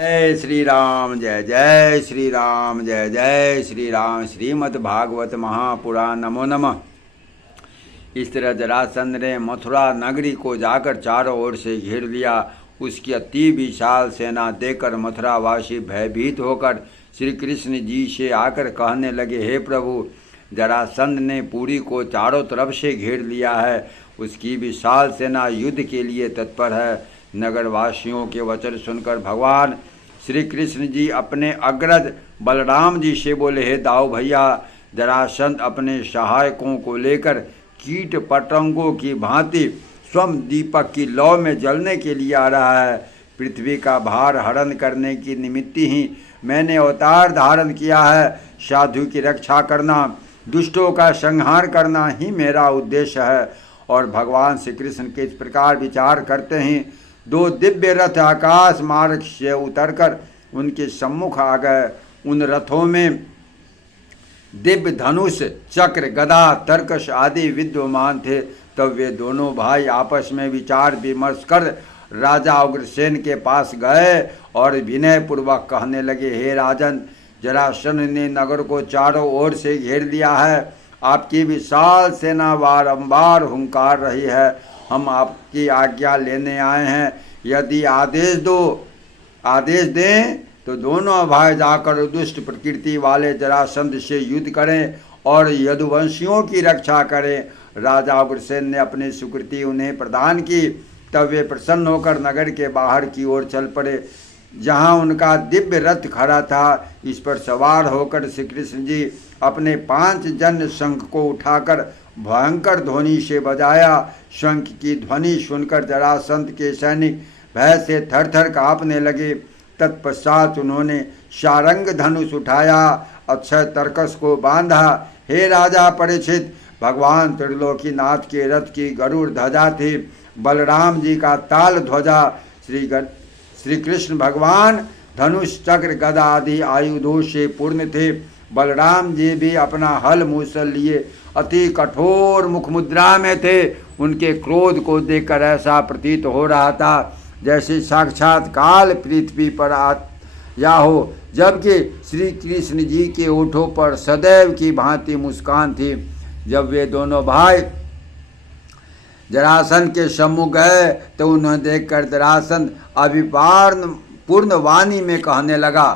जय श्री राम, जय जय श्री राम, जय जय श्री राम। श्रीमद् भागवत महापुराण। नमो नमः। इस तरह जरासंध ने मथुरा नगरी को जाकर चारों ओर से घेर लिया। उसकी अति विशाल सेना देखकर मथुरावासी भयभीत होकर श्री कृष्ण जी से आकर कहने लगे, हे प्रभु, जरासंध ने पुरी को चारों तरफ से घेर लिया है। उसकी विशाल सेना युद्ध के लिए तत्पर है। नगरवासियों के वचन सुनकर भगवान श्री कृष्ण जी अपने अग्रज बलराम जी से बोले, हे दाऊ भैया, जरासंध अपने सहायकों को लेकर कीट पतंगों की भांति स्वयं दीपक की लौ में जलने के लिए आ रहा है। पृथ्वी का भार हरण करने की निमित्त ही मैंने अवतार धारण किया है। साधु की रक्षा करना, दुष्टों का संहार करना ही मेरा उद्देश्य है। और भगवान श्री कृष्ण के इस प्रकार विचार करते ही दो दिव्य रथ आकाश मार्ग से उतरकर उनके सम्मुख आ गए। उन रथों में दिव्य धनुष, चक्र, गदा, तर्कश आदि विद्यमान थे। तब वे दोनों भाई आपस में विचार विमर्श कर राजा उग्रसेन के पास गए और विनय पूर्वक कहने लगे, हे राजन, जरासंध ने नगर को चारों ओर से घेर लिया है। आपकी विशाल सेना बारंबार हुंकार रही है। हम आपकी आज्ञा लेने आए हैं। यदि आदेश दें तो दोनों भाई जाकर दुष्ट प्रकृति वाले जरासंध से युद्ध करें और यदुवंशियों की रक्षा करें। राजा उग्रसेन ने अपनी स्वीकृति उन्हें प्रदान की। तब वे प्रसन्न होकर नगर के बाहर की ओर चल पड़े, जहां उनका दिव्य रथ खड़ा था। इस पर सवार होकर श्री कृष्ण जी अपने 5 जन शंख को उठाकर भयंकर ध्वनि से बजाया। शंख की ध्वनि सुनकर जरासंध के सैनिक भय से थर थर काँपने लगे। तत्पश्चात उन्होंने शारंग धनुष उठाया, अक्षय तर्कस को बांधा। हे राजा परीक्षित, भगवान त्रिलोकीनाथ के रथ की गरुड़ ध्वजा थी। बलराम जी का ताल ध्वजा। श्री कृष्ण भगवान धनुष, चक्र, गदा आदि आयुधों से पूर्ण थे। बलराम जी भी अपना हल मूसल लिए अति कठोर मुख मुद्रा में थे। उनके क्रोध को देखकर ऐसा प्रतीत हो रहा था जैसे साक्षात काल पृथ्वी पर या हो, जबकि श्री कृष्ण जी के ओठों पर सदैव की भांति मुस्कान थी। जब वे दोनों भाई जरासंध के सम्मुख गए तो उन्हें देखकर जरासंध अभिमान पूर्ण वाणी में कहने लगा,